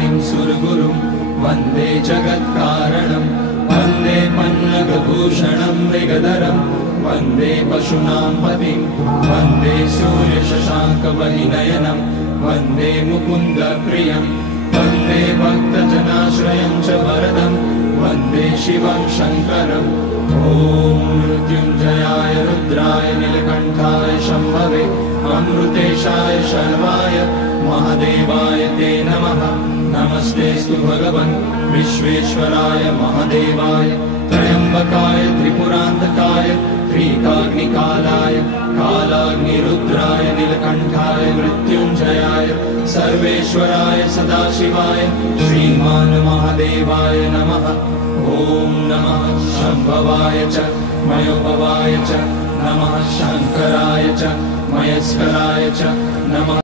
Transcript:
पतिं सुरगुरुं वन्दे जगत्कारणं वन्दे पन्नगभूषणं मृगधरं वन्दे पशूनां पतिं वन्दे सूर्यशशाङ्कवहिनयनं वन्दे मुकुन्दप्रियं वन्दे भक्तजनाश्रयं च वरदं वन्दे शिवं शङ्करम् ॐ मृत्युञ्जयाय रुद्राय नीलकण्ठाय शम्भवे अमृतेशाय शर्वाय महादेवाय ते नमः। नमस्तेऽस्तु भगवन् विश्वेश्वराय महादेवाय त्र्यम्बकाय त्रिपुरान्तकाय त्रिकाग्निकालाय कालाग्निरुद्राय नीलकण्ठाय मृत्युञ्जयाय सर्वेश्वराय सदाशिवाय श्रीमान् महादेवाय नमः। ॐ नमः शम्भवाय च मयोभवाय च नमः शङ्कराय च मयस्कराय च नमः।